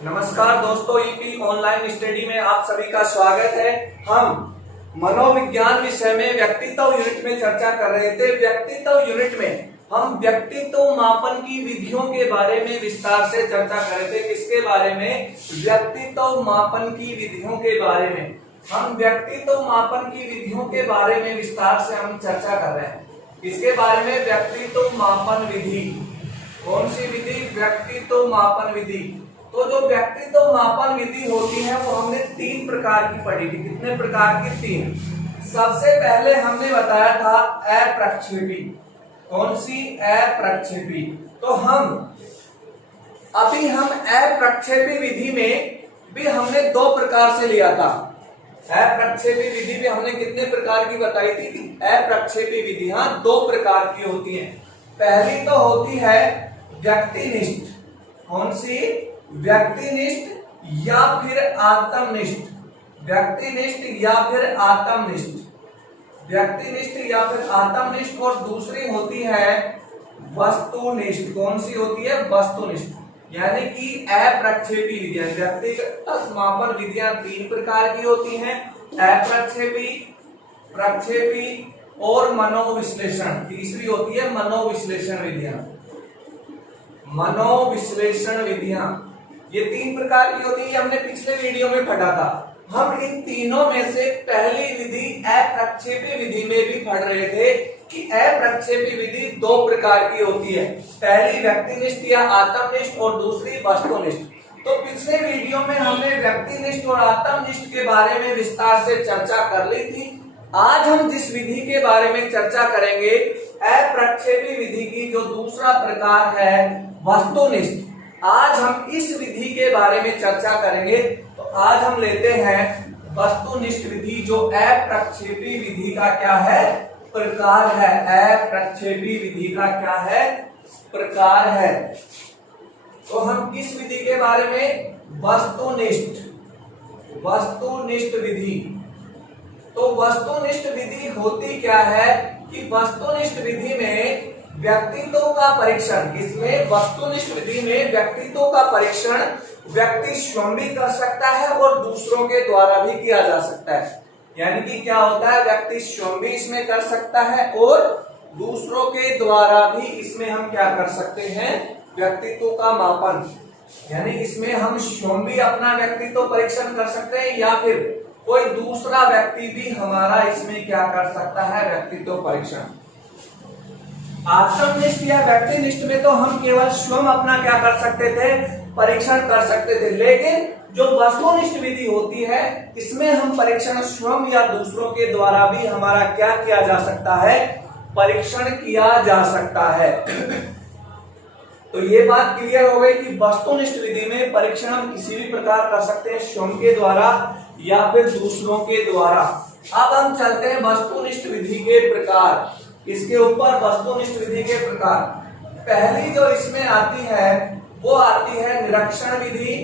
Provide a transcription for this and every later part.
नमस्कार दोस्तों, EP online study में आप सभी का स्वागत है। हम मनोविज्ञान विषय में व्यक्तित्व यूनिट में चर्चा कर रहे थे। व्यक्तित्व यूनिट में हम व्यक्तित्व मापन की विधियों के बारे में विस्तार से चर्चा कर रहे थे। किसके बारे में? व्यक्तित्व मापन की विधियों के बारे में। हम व्यक्तित्व मापन की विधियों के बारे में विस्तार से हम चर्चा कर रहे हैं। इसके बारे में व्यक्तित्व मापन विधि, कौन सी विधि? व्यक्तित्व मापन विधि। तो जो व्यक्तित्व मापन विधि होती है वो हमने 3 प्रकार की पढ़ी थी। कितने प्रकार की? 3। सबसे पहले हमने बताया था अप्रक्षेपी। कौन सी? अप्रक्षेपी। तो अभी हम अप्रक्षेपी विधि में भी हमने 2 प्रकार से लिया था। अप्रक्षेपी विधि भी हमने कितने प्रकार की बताई थी? अप्रक्षेपी विधि 2 प्रकार की होती है। पहली तो होती है व्यक्तिनिष्ठ। कौन सी? व्यक्तिनिष्ठ या फिर आत्मनिष्ठ। व्यक्तिनिष्ठ या फिर आत्मनिष्ठ। व्यक्तिनिष्ठ या फिर आत्मनिष्ठ। और दूसरी होती है वस्तुनिष्ठ। कौन सी होती है? वस्तुनिष्ठ। यानी कि अप्रक्षेपी विधियां, व्यक्तिगत मापन विधियां 3 प्रकार की होती हैं। अप्रक्षेपी, प्रक्षेपी और मनोविश्लेषण। तीसरी होती है मनोविश्लेषण विधियां। मनोविश्लेषण विधियां ये 3 प्रकार की होती है। हमने पिछले वीडियो में पढ़ा था। हम इन तीनों में से पहली विधि अप्रक्षेपी विधि में भी पढ़ रहे थे कि अप्रक्षेपी विधि 2 प्रकार की होती है। पहली व्यक्तिनिष्ठ या आत्मनिष्ठ और दूसरी वस्तुनिष्ठ। तो पिछले वीडियो में हमने व्यक्तिनिष्ठ और आत्मनिष्ठ के बारे में विस्तार से चर्चा कर ली थी। आज हम जिस विधि के बारे में चर्चा करेंगे, अप्रक्षेपी विधि की जो दूसरा प्रकार है वस्तुनिष्ठ। आज हम इस विधि के बारे में चर्चा करेंगे। तो आज हम लेते हैं वस्तुनिष्ठ विधि, जो अप्रक्षेपी विधि का क्या है? प्रकार है। अप्रक्षेपी विधि का क्या है? प्रकार है। तो हम किस विधि के बारे में? वस्तुनिष्ठ। वस्तुनिष्ठ विधि। तो वस्तुनिष्ठ विधि होती क्या है कि वस्तुनिष्ठ विधि में व्यक्तित्व का परीक्षण, किसमें? वस्तुनिष्ठ विधि में व्यक्तित्व का परीक्षण व्यक्ति स्वयं भी कर सकता है और दूसरों के द्वारा भी किया जा सकता है। यानी कि क्या होता है? व्यक्ति स्वयं भी इसमें कर सकता है और दूसरों के द्वारा भी इसमें हम क्या कर सकते हैं? व्यक्तित्व का मापन। यानी इसमें हम स्वयं भी अपना व्यक्तित्व परीक्षण कर सकते हैं या फिर कोई दूसरा व्यक्ति भी हमारा इसमें क्या कर सकता है? व्यक्तित्व परीक्षण। आत्मनिष्ठ या व्यक्तिनिष्ठ में तो हम केवल स्वयं अपना क्या कर सकते थे? परीक्षण कर सकते थे। लेकिन जो वस्तुनिष्ठ विधि होती है, इसमें हम परीक्षण स्वयं या दूसरों के द्वारा भी हमारा क्या किया जा सकता है? परीक्षण किया जा सकता है। तो ये बात क्लियर हो गई कि वस्तुनिष्ठ विधि में परीक्षण हम किसी भी प्रकार कर सकते हैं, स्वयं के द्वारा या फिर दूसरों के द्वारा। अब हम चलते हैं वस्तुनिष्ठ विधि के प्रकार। इसके ऊपर वस्तुनिष्ठ विधि के प्रकार। पहली जो इसमें आती है वो आती है निरीक्षण विधि।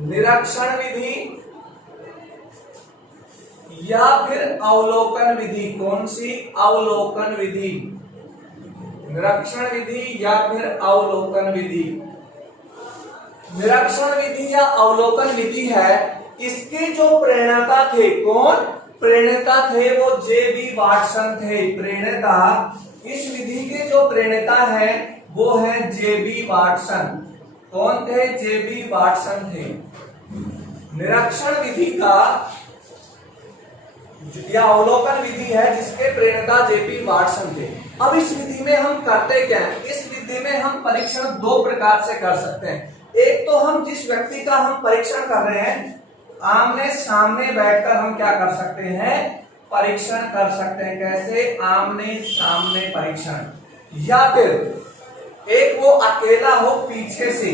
निरीक्षण विधि या फिर अवलोकन विधि। कौन सी? अवलोकन विधि। निरीक्षण विधि या फिर अवलोकन विधि। निरीक्षण विधि या अवलोकन विधि है, इसके जो प्रणेता थे, कौन प्रणेता थे? वो जे.बी. वाटसन थे। प्रणेता, इस विधि के जो प्रणेता हैं वो है जे.बी. वाटसन। कौन थे? जे.बी. वाटसन थे। निरीक्षण विधि का या अवलोकन विधि है जिसके प्रणेता जे.बी. वाटसन थे। अब इस विधि में हम करते क्या है? इस विधि में हम परीक्षण 2 प्रकार से कर सकते हैं। एक तो हम जिस व्यक्ति का हम परीक्षण कर रहे हैं, आमने सामने बैठकर हम क्या कर सकते हैं? परीक्षण कर सकते हैं। कैसे? आमने सामने परीक्षण। या फिर एक वो अकेला हो पीछे से,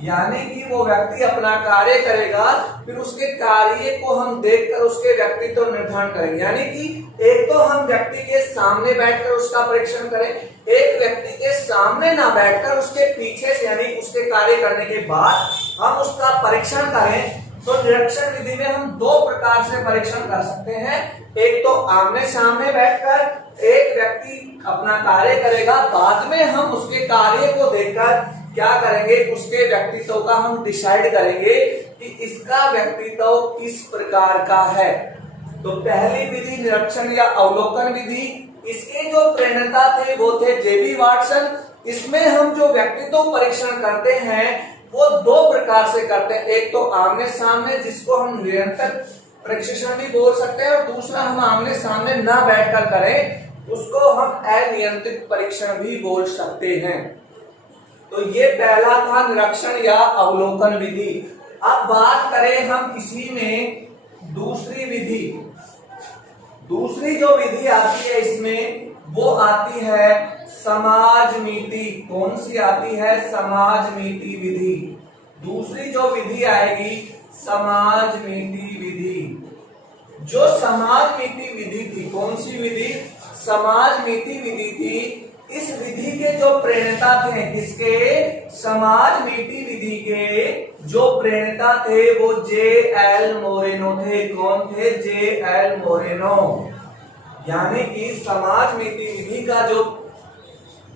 यानी कि वो व्यक्ति अपना कार्य करेगा, फिर उसके कार्य को हम देखकर उसके व्यक्तित्व निर्धारण करेंगे। यानी कि एक तो हम व्यक्ति के सामने बैठकर उसका परीक्षण करें, एक व्यक्ति के सामने ना बैठकर उसके पीछे से, यानी उसके कार्य करने के बाद हम उसका परीक्षण करें। तो निरीक्षण विधि में हम 2 प्रकार से परीक्षण कर सकते हैं। एक तो आमने सामने बैठकर एक व्यक्ति अपना कार्य करेगा, बाद में हम उसके कार्य को देखकर क्या करेंगे, उसके व्यक्तित्व का हम डिसाइड करेंगे कि इसका व्यक्तित्व किस प्रकार का है। तो पहली विधि निरीक्षण या अवलोकन विधि, इसके जो प्रणेता थे वो थे जेबी वाटसन। इसमें हम जो व्यक्तित्व परीक्षण करते हैं वो दो प्रकार से करते हैं, एक तो आमने सामने जिसको हम निरंतर परीक्षण भी बोल सकते हैं, और दूसरा हम आमने सामने ना बैठकर करें उसको हम अनियंत्रित परीक्षण भी बोल सकते हैं। तो ये पहला था निरीक्षण या अवलोकन विधि। अब बात करें हम इसी में दूसरी विधि, दूसरी जो विधि आती है इसमें वो आती है समाजमिति। कौन सी आती है, समाजमिति विधि। दूसरी जो विधि आएगी समाजमिति विधि। जो समाजमिति विधि थी, कौन सी विधि, समाजमिति विधि थी। इस विधि के जो प्रणेता थे, किसके, समाजमिति विधि के जो प्रणेता थे वो जे.एल. मोरेनो थे। कौन थे, जे.एल. मोरेनो। यानी कि समाजमिति विधि का जो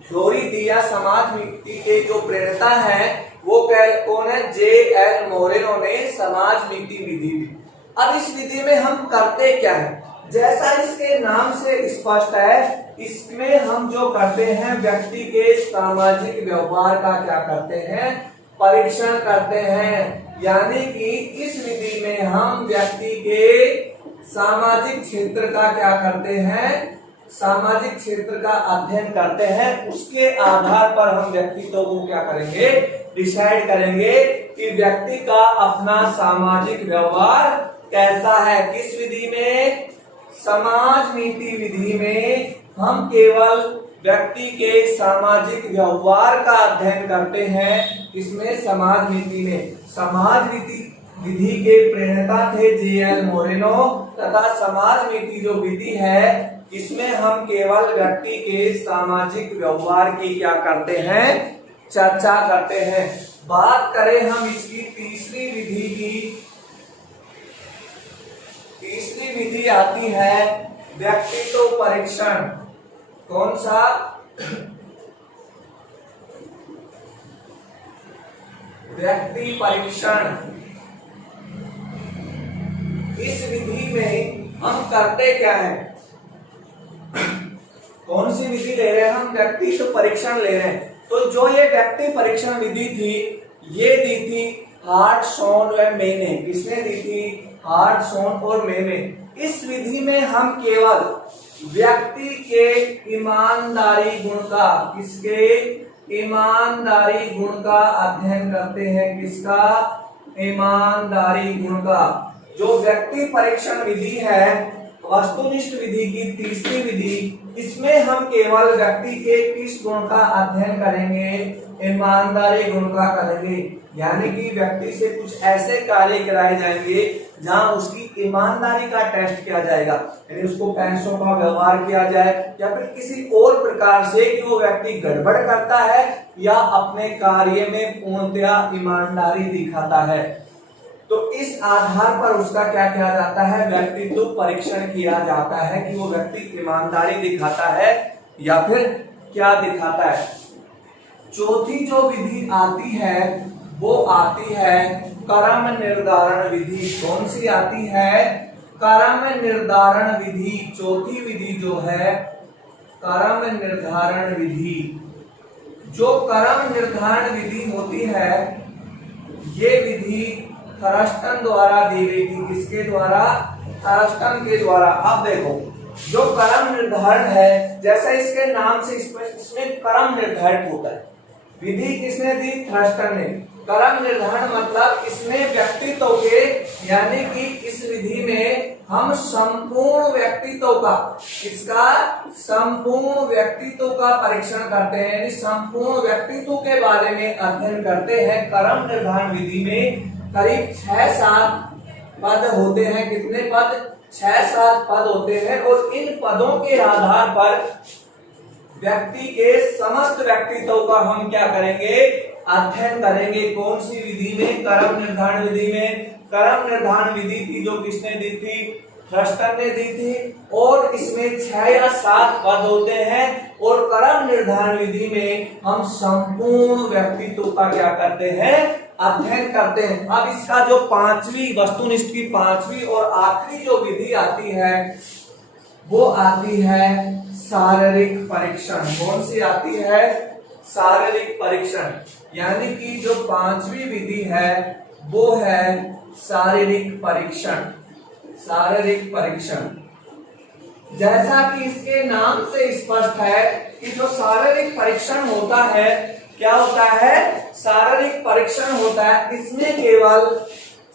थ्योरी दिया, समाजमिति के जो प्रणेता है वो कौन है, जे.एल. मोरेनो ने समाजमिति विधि दी। अब इस विधि में हम करते क्या है, जैसा इसके नाम से स्पष्ट है, इसमें हम जो करते हैं व्यक्ति के सामाजिक व्यवहार का क्या करते हैं, परीक्षण करते हैं। यानी कि इस विधि में हम व्यक्ति के सामाजिक क्षेत्र का क्या करते हैं, सामाजिक क्षेत्र का अध्ययन करते हैं। उसके आधार पर हम व्यक्तित्व को क्या करेंगे, डिसाइड करेंगे कि व्यक्ति का अपना सामाजिक व्यवहार कैसा है। किस विधि में, समाजमिति विधि में हम केवल व्यक्ति के सामाजिक व्यवहार का अध्ययन करते हैं। इसमें समाजमिति में, समाजमिति विधि के प्रणेता थे जे.एल. मोरेनो, तथा समाजमिति जो विधि है इसमें हम केवल व्यक्ति के सामाजिक व्यवहार की क्या करते हैं, चर्चा करते हैं। बात करें हम इसकी तीसरी विधि की, तीसरी विधि आती है व्यक्तित्व परीक्षण। कौन सा, व्यक्ति परीक्षण। इस विधि में हम करते क्या है, कौन सी विधि ले रहे हैं हम, व्यक्तित्व परीक्षण ले रहे हैं। तो जो ये व्यक्ति परीक्षण विधि थी ये दी थी हार्टसॉन और मेने। किसने दी थी, हार्टसॉन और मेने। इस विधि में हम केवल व्यक्ति के ईमानदारी गुण का, किसके, ईमानदारी गुण का अध्ययन करते हैं। किसका, ईमानदारी गुण का। जो व्यक्ति परीक्षण विधि है वस्तुनिष्ठ विधि की तीसरी विधि, इसमें हम केवल व्यक्ति के किस गुण का अध्ययन करेंगे, ईमानदारी गुण का करेंगे। यानी कि व्यक्ति से कुछ ऐसे कार्य कराए जाएंगे जहां उसकी ईमानदारी का टेस्ट किया जाएगा, यानी उसको पैसों का व्यवहार किया जाए या फिर किसी और प्रकार से कि वो व्यक्ति गड़बड़ करता है या अपने कार्य में पूर्णतया ईमानदारी दिखाता है। तो इस आधार पर उसका क्या किया जाता है, व्यक्तित्व परीक्षण किया जाता है कि वो व्यक्ति ईमानदारी दिखाता है या फिर क्या दिखाता है। चौथी जो विधि आती है वो आती है कर्म निर्धारण विधि। कौन सी आती है, कर्म निर्धारण विधि। चौथी विधि जो है कर्म निर्धारण विधि। जो कर्म निर्धारण विधि होती है ये विधि थर्स्टन द्वारा दी गई थी। किसके द्वारा, थर्स्टन के द्वारा। अब देखो जो कर्म निर्धारण है, जैसा इसके नाम से इसमें कर्म निर्धारित होता है। विधि किसने दी, थर्स्टन ने। कर्म निर्धारण मतलब इसमें व्यक्तित्व के, यानी कि इस विधि में हम संपूर्ण व्यक्तित्व का, इसका संपूर्ण व्यक्तित्व का परीक्षण करते हैं, यानी संपूर्ण व्यक्तित्व के बारे में अध्ययन करते हैं। कर्म निर्धारण विधि में करीब 6-7 पद होते हैं। कितने पद, 6-7 पद होते हैं, और इन पदों के आधार पर व्यक्ति के समस्त व्यक्तित्व का हम क्या करेंगे, अध्ययन करेंगे। कौन सी विधि में, कर्म निर्धारण विधि में। कर्म निर्धारण विधि थी जो किसने दी थी, थर्स्टन ने दी थी, और इसमें 6 या 7 पद होते हैं। और क्रम निर्धारण विधि में हम संपूर्ण व्यक्तित्व का क्या करते हैं, अध्ययन करते हैं। अब इसका जो पांचवी वस्तुनिष्ठ की पांचवी और आखिरी जो विधि आती है वो आती है शारीरिक परीक्षण। कौन सी आती है, शारीरिक परीक्षण। यानी कि जो पांचवी विधि है वो है शारीरिक परीक्षण। शारीरिक परीक्षण, जैसा कि इसके नाम से स्पष्ट है कि जो शारीरिक परीक्षण होता है, क्या होता है, शारीरिक परीक्षण होता है, इसमें केवल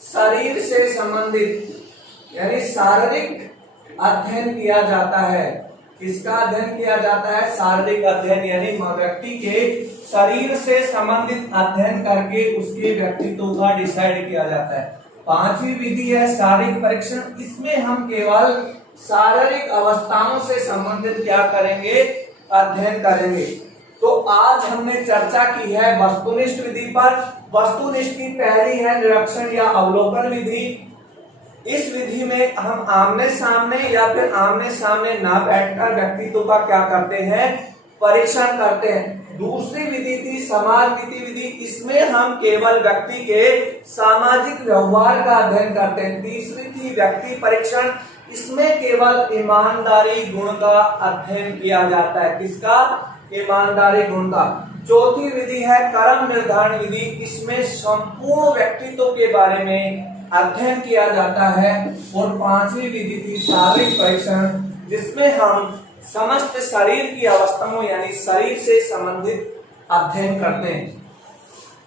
शरीर से संबंधित यानी शारीरिक अध्ययन किया जाता है। किसका अध्ययन किया जाता है, शारीरिक अध्ययन, यानी व्यक्ति के शरीर से संबंधित अध्ययन करके उसके व्यक्तित्व का डिसाइड किया जाता है। पांचवी विधि है शारीरिक परीक्षण। इसमें हम केवल शारीरिक अवस्थाओं से संबंधित क्या करेंगे, अध्ययन करेंगे। तो आज हमने चर्चा की है वस्तुनिष्ठ विधि पर। वस्तुनिष्ठ की पहली है निरीक्षण या अवलोकन विधि। इस विधि में हम आमने सामने या फिर आमने सामने ना बैठकर व्यक्तित्व का क्या करते हैं, परीक्षण करते हैं। दूसरी विधि थी समाजनीति विधि। इसमें हम केवल व्यक्ति के सामाजिक व्यवहार का अध्ययन करते हैं। तीसरी थी व्यक्ति परीक्षण। इसमें केवल ईमानदारी गुण का अध्ययन किया जाता है। किसका, ईमानदारी गुण का। चौथी विधि है क्रम निर्धारण विधि। इसमें संपूर्ण व्यक्तित्व के बारे में अध्ययन किया जाता है। और पांचवी विधि थी शारीरिक परीक्षण, जिसमें हम समस्त शरीर की अवस्थाओं यानी शरीर से संबंधित अध्ययन करते हैं।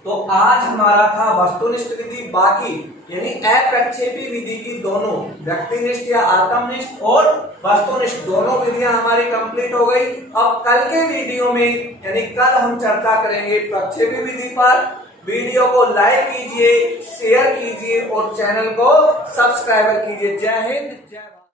तो आज हमारा था वस्तुनिष्ठ विधि। बाकी यानी अप्रक्षेपी विधि की दोनों व्यक्तिनिष्ठ या आत्मनिष्ठ और वस्तुनिष्ठ दोनों विधियां हमारी कंप्लीट हो गई। अब कल के वीडियो में यानी कल हम चर्चा करेंगे प्रक्षेपी विधि पर। वीडियो को लाइक कीजिए, शेयर कीजिए और चैनल को सब्सक्राइब कीजिए। जय हिंद, जय भारत।